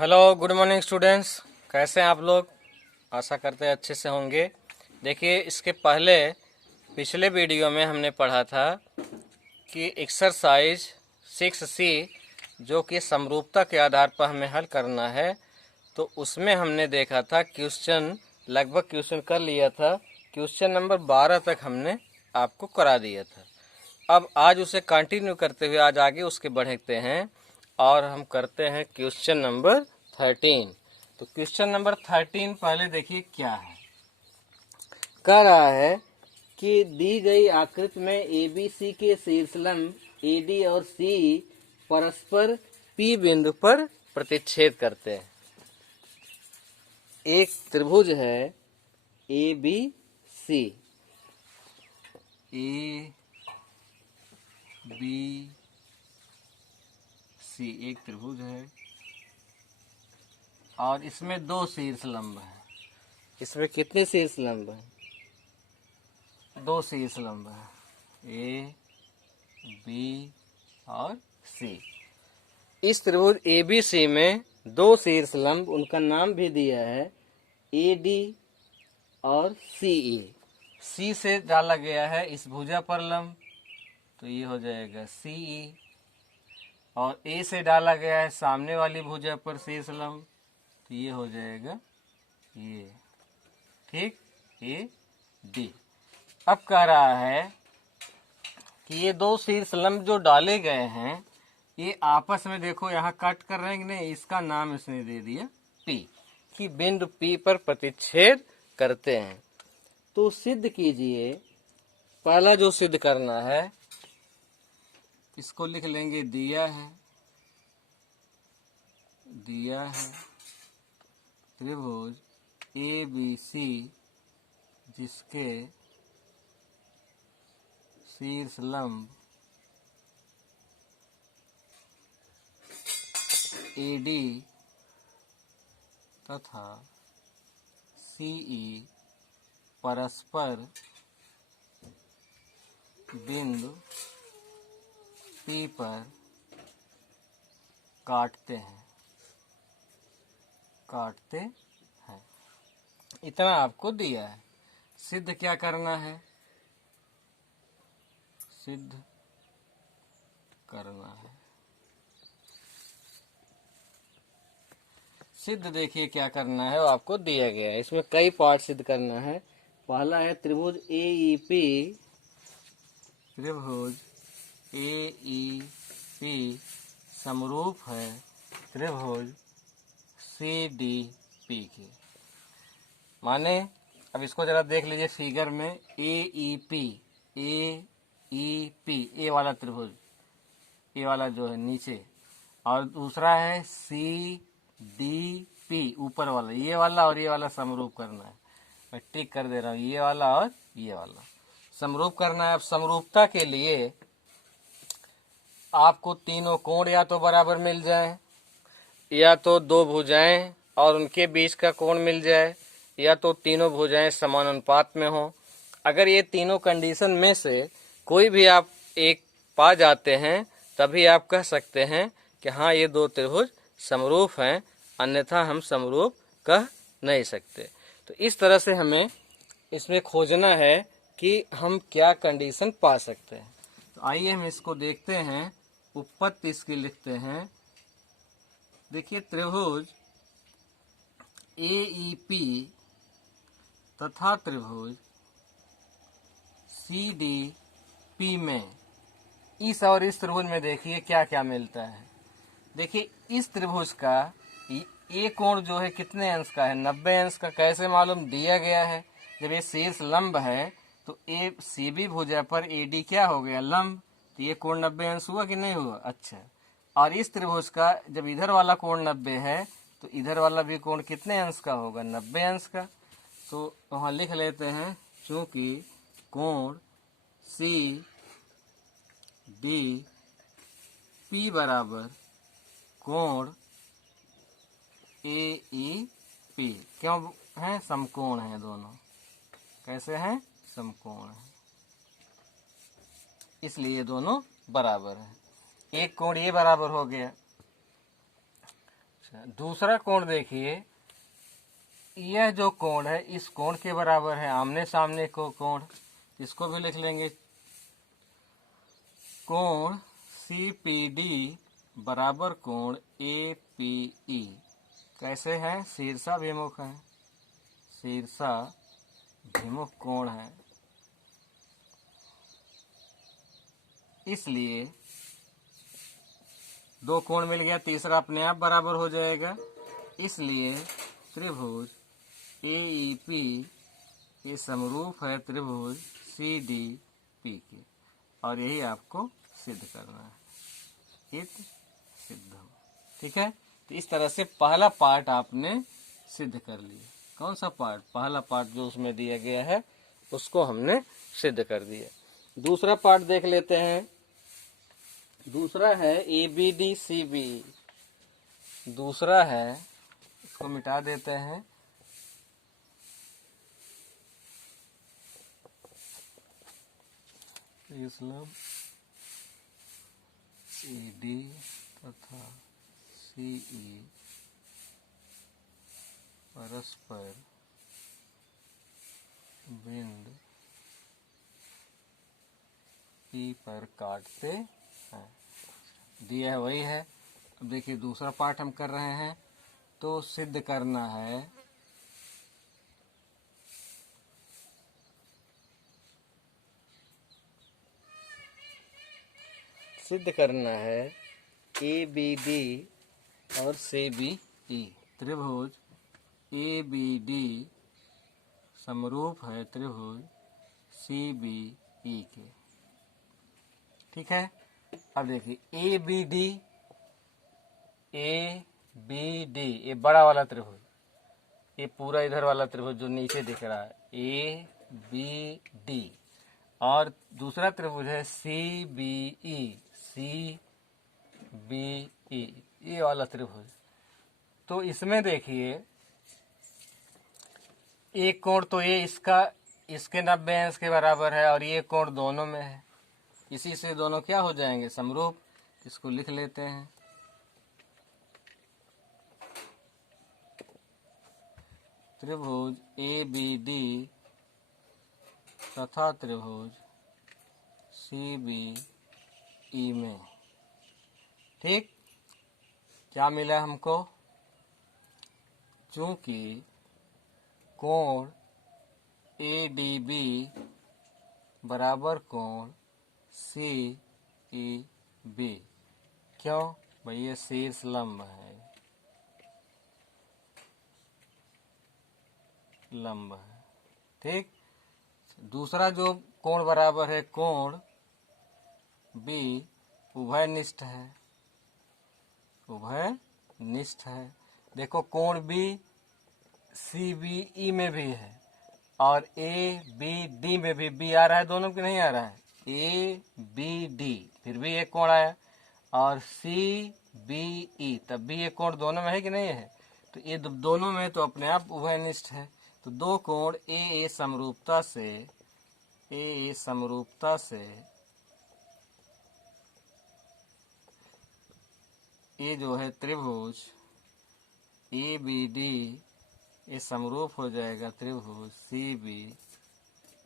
Hello, good morning students. कैसे हैं आप लोग? आशा करते हैं अच्छे से होंगे। देखिए, इसके पहले पिछले वीडियो में हमने पढ़ा था कि एक्सरसाइज 6C जो कि समरूपता के आधार पर हमें हल करना है, तो उसमें हमने देखा था क्वेश्चन, लगभग क्वेश्चन कर लिया था। क्वेश्चन नंबर 12 तक हमने आपको करा दिया था। अब आज उसे कंटिन्यू करते हुए आज आगे उसके बढ़ते हैं और हम करते हैं क्वेश्चन नंबर 13। तो क्वेश्चन नंबर 13 पहले देखिए क्या है। कह रहा है कि दी गई आकृति में ABC के शीर्षलंब AD और C परस्पर P बिंदु पर प्रतिच्छेद करते हैं। एक त्रिभुज है ABC, ABC एक त्रिभुज है और इसमें दो शीर्षलंब हैं। इसमें कितने शीर्षलंब हैं? दो शीर्षलंब हैं, A, B और C। इस त्रिभुज ABC में दो शीर्षलंब, उनका नाम भी दिया है AD और CE। C से डाला गया है इस भुजा पर लंब, तो ये हो जाएगा CE, और A से डाला गया है सामने वाली भुजा पर शीर्षलंब, तो ये हो जाएगा ये, ठीक, AD। अब कह रहा है कि ये दो शीर्षलंब जो डाले गए हैं, ये आपस में देखो यहाँ कट कर रहे हैं कि नहीं, इसका नाम इसने दे दिया P, कि बिंदु P पर प्रतिच्छेद करते हैं। तो सिद्ध कीजिए। पहला जो सिद्ध करना है, इसको लिख लेंगे, दिया है त्रिभुज ABC जिसके शीर्षलंब AD तथा CE परस्पर बिंदु P पर काटते हैं। इतना आपको दिया है। सिद्ध क्या करना है? सिद्ध करना है। सिद्ध देखिए क्या करना है, वो आपको दिया गया है। इसमें कई पार्ट सिद्ध करना है। पहला है त्रिभुज AEP, त्रिभुज AEP समरूप है त्रिभुज CDP के। माने अब इसको जरा देख लीजिए फिगर में, AEP ए वाला त्रिभुज, ए वाला जो है नीचे, और दूसरा है CDP ऊपर वाला, ये वाला और ये वाला समरूप करना है। मैं टिक कर दे रहा हूँ, ये वाला और ये वाला समरूप करना है। अब समरूपता के लिए आपको तीनों कोण या तो बराबर मिल जाए, या तो दो भुजाएं और उनके बीच का कोण मिल जाए, या तो तीनों भुजाएं समान अनुपात में हो। अगर ये तीनों कंडीशन में से कोई भी आप एक पा जाते हैं, तभी आप कह सकते हैं कि हाँ, ये दो त्रिभुज समरूप हैं, अन्यथा हम समरूप कह नहीं सकते। तो इस तरह से हमें इसमें खोजना है कि हम क्या कंडीशन पा सकते हैं। तो आइए हम इसको देखते हैं। उत्पत्ति इसकी लिखते हैं। देखिए, त्रिभुज AEP तथा त्रिभुज CDP में, इस और इस त्रिभुज में देखिए क्या क्या मिलता है। देखिए, इस त्रिभुज का ये कोण जो है कितने अंश का है? 90 अंश का। कैसे मालूम? दिया गया है। जब ये शीर्ष लंब है तो CB भुजा पर AD क्या हो गया? लंब। तो ये कोण 90 अंश हुआ कि नहीं हुआ? अच्छा। और इस त्रिभुज का जब इधर वाला कोण 90 है तो इधर वाला भी कोण कितने अंश का होगा? 90 अंश का। तो वहाँ लिख लेते हैं, चूंकि कोण CDP बराबर कोण AEP, क्यों है? समकोण है दोनों। कैसे हैं? समकोण है, इसलिए दोनों बराबर है। एक कोण ये बराबर हो गया। अच्छा, दूसरा कोण देखिए, यह जो कोण है इस कोण के बराबर है, आमने सामने को कोण, इसको भी लिख लेंगे। कोण CPD बराबर कोण APE कैसे है? शीर्षाभिमुख है, शीर्षाभिमुख कोण है, इसलिए दो कोण मिल गया, तीसरा अपने आप बराबर हो जाएगा। इसलिए त्रिभुज AEP ये समरूप है त्रिभुज CDP के, और यही आपको सिद्ध करना है। इत सिद्ध हो, ठीक है। तो इस तरह से पहला पार्ट आपने सिद्ध कर लिया। कौन सा पार्ट? पहला पार्ट जो उसमें दिया गया है उसको हमने सिद्ध कर दिया। दूसरा पार्ट देख लेते हैं। दूसरा है ABD-CBE। दूसरा है, इसको मिटा देते हैं। इसलिए AD तथा CE परस्पर बिंदु P पर काटते हैं। दिया है वही है। अब देखिए दूसरा पार्ट हम कर रहे हैं, तो सिद्ध करना है ABD और CBE। त्रिभुज ABD समरूप है त्रिभुज CBE के, ठीक है। अब देखिए ABD ये बड़ा वाला त्रिभुज, ये पूरा इधर वाला त्रिभुज जो नीचे दिख रहा है ABD, और दूसरा त्रिभुज है CBE ये वाला त्रिभुज। तो इसमें देखिए एक कोण तो ये इसके 90 अंश के बराबर है, और ये कोण दोनों में है, इसी से दोनों क्या हो जाएंगे? समरूप। इसको लिख लेते हैं। त्रिभुज ABD तथा त्रिभुज CBE में, ठीक, क्या मिला हमको? चूंकि कोण ADB बराबर कोण CEB, क्यों भाई? ये शीर्ष लंब है, लंब है, ठीक। दूसरा जो कोण बराबर है कोण B उभयनिष्ठ है, उभयनिष्ठ है। देखो कोण B CBE में भी है, और ABD में भी B आ रहा है, दोनों की नहीं आ रहा है। ABD फिर भी एक कोण आया, और CBE तब भी एक कोण दोनों में है कि नहीं है? तो ये दोनों में तो अपने आप उभयनिष्ठ है। तो दो कोण AA समरूपता से ये जो है त्रिभुज ABD ये समरूप हो जाएगा त्रिभुज CBE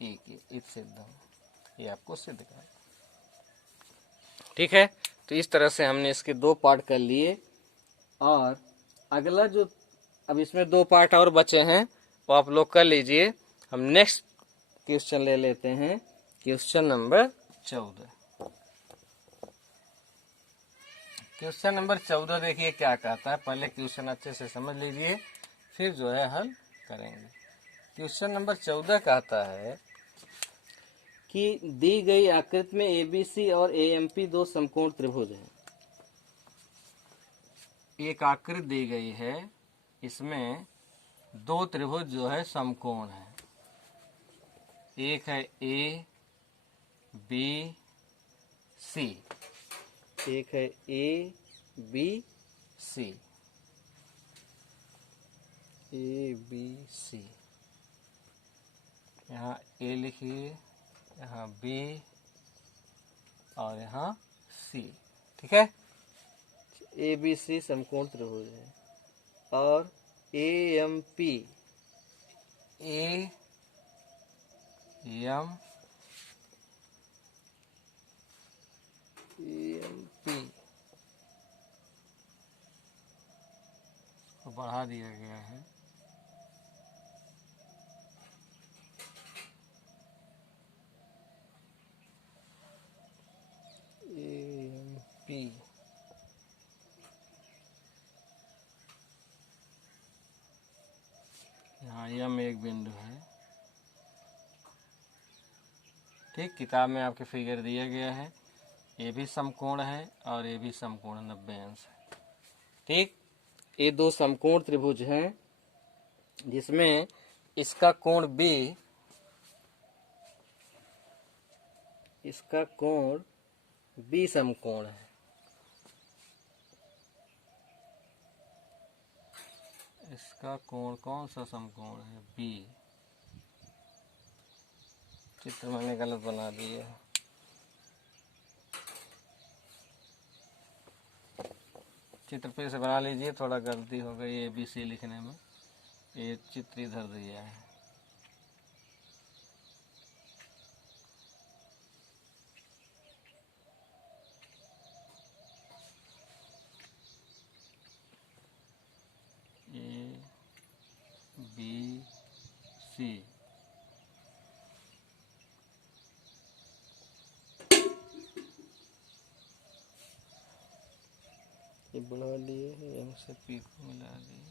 के। इस सिद्ध, ये आपको सिद्ध करना, ठीक है। तो इस तरह से हमने इसके दो पार्ट कर लिए, और अगला जो अब इसमें दो पार्ट और बचे हैं वो आप लोग कर लीजिए। हम नेक्स्ट क्वेश्चन ले लेते हैं, क्वेश्चन नंबर 14। क्वेश्चन नंबर 14 देखिए क्या कहता है। पहले क्वेश्चन अच्छे से समझ लीजिए, फिर जो है हल करेंगे। क्वेश्चन नंबर 14 कहता है कि दी गई आकृति में ABC और AMP दो समकोण त्रिभुज हैं। एक आकृति दी गई है, इसमें दो त्रिभुज जो है समकोण है। एक है ABC, एक है ABC। यहाँ A लिखिए, यहाँ B और यहाँ C, ठीक है। ABC समकोण त्रिभुज है। और A M P, A M P को बढ़ा दिया गया है। पी यहाँ यम एक बिंदु है। ठीक, किताब में आपके फिगर दिया गया है। ये भी समकोण है और ये भी समकोण 90 अंश है। ठीक, ये दो समकोण त्रिभुज हैं जिसमें इसका कोण B, इसका कोण B समकोण है। इसका कोण कौन सा समकोण है? B। चित्र मैंने गलत बना दिया है। चित्र फिर से बना लीजिए, थोड़ा गलती हो गई ABC लिखने में। ये चित्र इधर दिया है। ABC ये बढ़ा लिए, एम से पी को मिला दिए।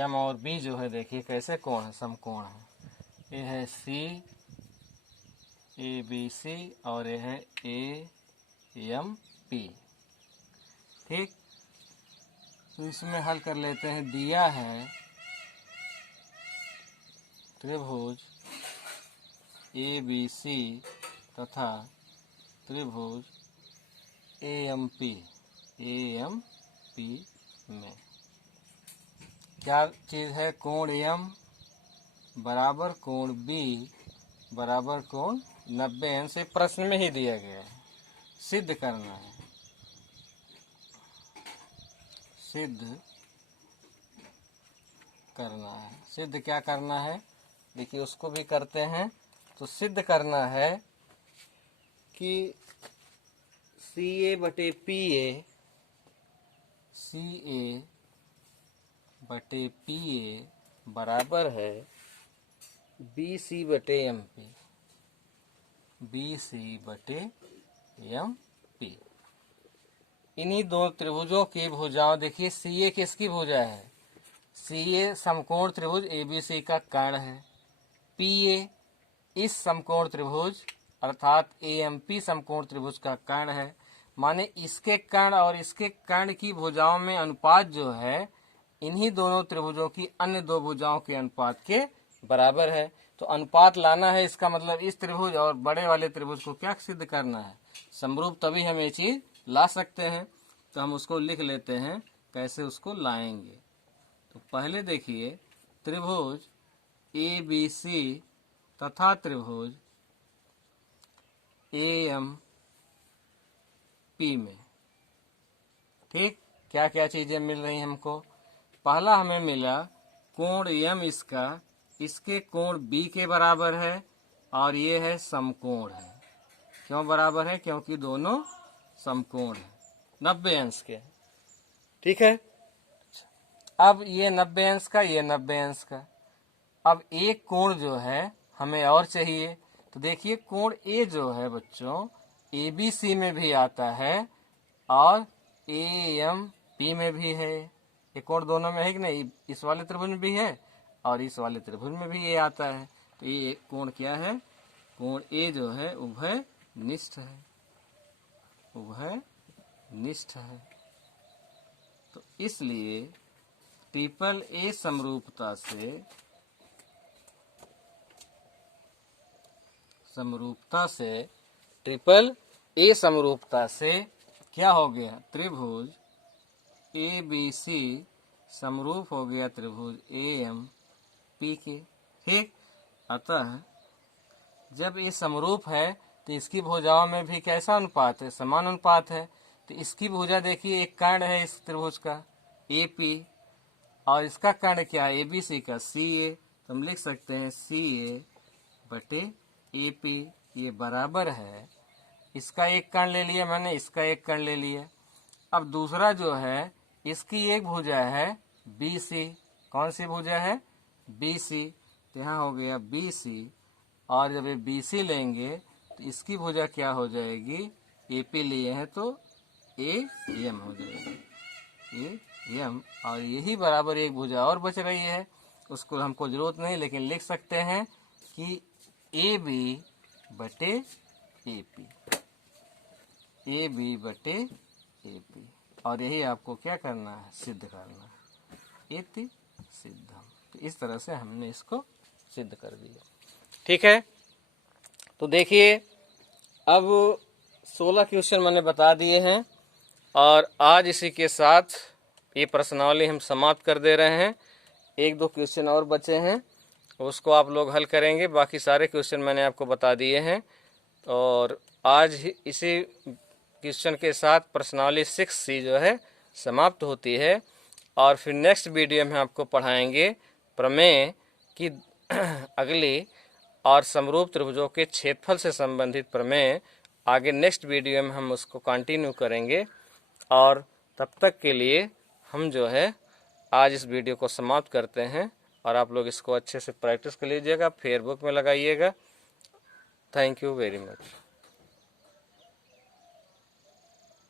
एम और बी जो है देखिए कैसे कोण है, समकोण है। ये है सी ए बी सी और ये है ए एम पी। ठीक, तो इसमें हल कर लेते हैं। दिया है त्रिभुज ए बी सी तथा त्रिभुज ए एम पी में क्या चीज़ है? कोण एम बराबर कोण बी बराबर कोण 90 अंश। से प्रश्न में ही दिया गया है, सिद्ध करना है। सिद्ध करना है। सिद्ध क्या करना है? देखिए उसको भी करते हैं। तो सिद्ध करना है कि सी ए बटे पी ए, सी ए बटे पी ए बराबर है बी सी बटे एम पी, बी सी बटे एम पी। इन्हीं दो त्रिभुजों की भुजाओं, देखिए सी ए किसकी भुजा है? सी ए समकोण त्रिभुज ए बी सी का कर्ण है। पी ए इस समकोण त्रिभुज अर्थात ए एम पी समकोण त्रिभुज का कर्ण है। माने इसके कर्ण और इसके कर्ण की भुजाओं में अनुपात जो है इन्हीं दोनों त्रिभुजों की अन्य दो भुजाओं के अनुपात के बराबर है। तो अनुपात लाना है, इसका मतलब इस त्रिभुज और बड़े वाले त्रिभुज को क्या सिद्ध करना है? समरूप, तभी हम ये चीज ला सकते हैं। तो हम उसको लिख लेते हैं, कैसे उसको लाएंगे। तो पहले देखिए त्रिभुज ए बी सी तथा त्रिभुज ए एम पी में, ठीक, क्या क्या चीजें मिल रही हैं हमको? पहला हमें मिला कोण एम, इसके कोण बी के बराबर है और ये है समकोण है। क्यों बराबर है? क्योंकि दोनों समकोण है, 90 अंश के। ठीक है, अब ये 90 अंश का, ये 90 अंश का। अब एक कोण जो है हमें और चाहिए। तो देखिए कोण ए जो है बच्चों ए बी सी में भी आता है और ए एम पी में भी है। ये कोण दोनों में है कि नहीं? इस वाले त्रिभुज में भी है और इस वाले त्रिभुज में भी ये आता है। तो ये कोण क्या है? कोण ए जो है उभय निष्ठ है, उभय निष्ठ है। तो इसलिए ट्रिपल ए समरूपता से ट्रिपल ए समरूपता से क्या हो गया? त्रिभुज ए बी सी समरूप हो गया त्रिभुज ए एम पी के। ठीक। अतः जब ये समरूप है तो इसकी भुजाओं में भी कैसा अनुपात है, समान अनुपात है। तो इसकी भुजा देखिए, एक कर्ण है इस त्रिभुज का ए पी, और इसका कर्ण क्या है, ए बी सी का सी ए। तो हम लिख सकते हैं सी ए बटे ए पी, ये बराबर है, इसका एक कर्ण ले लिया मैंने, इसका एक कर्ण ले लिया। अब दूसरा जो है, इसकी एक भुजा है बी सी। कौन सी भुजा है, बी सी। तो यहाँ हो गया बी सी, और जब ये बी सी लेंगे तो इसकी भुजा क्या हो जाएगी, ए पी लिए हैं तो ए एम हो जाएगी, ए एम। और यही बराबर एक भुजा और बच रही है, उसको हमको जरूरत नहीं, लेकिन लिख सकते हैं कि ए बी बटे ए पी, ए बी बटे ए पी। और यही आपको क्या करना है, सिद्ध करना है, इति सिद्धम। तो इस तरह से हमने इसको सिद्ध कर दिया। ठीक है, तो देखिए अब 16 क्वेश्चन मैंने बता दिए हैं, और आज इसी के साथ ये प्रश्नावली हम समाप्त कर दे रहे हैं। एक दो क्वेश्चन और बचे हैं, उसको आप लोग हल करेंगे, बाकी सारे क्वेश्चन मैंने आपको बता दिए हैं। और आज इसी क्वेश्चन के साथ प्रश्नावली 6C जो है समाप्त होती है। और फिर नेक्स्ट वीडियो में आपको पढ़ाएंगे प्रमेय की अगली और समरूप त्रिभुजों के क्षेत्रफल से संबंधित प्रमेय। आगे नेक्स्ट वीडियो में हम उसको कंटिन्यू करेंगे। और तब तक के लिए हम जो है आज इस वीडियो को समाप्त करते हैं, और आप लोग इसको अच्छे से प्रैक्टिस कर लीजिएगा, फेसबुक में लगाइएगा। Thank you very much.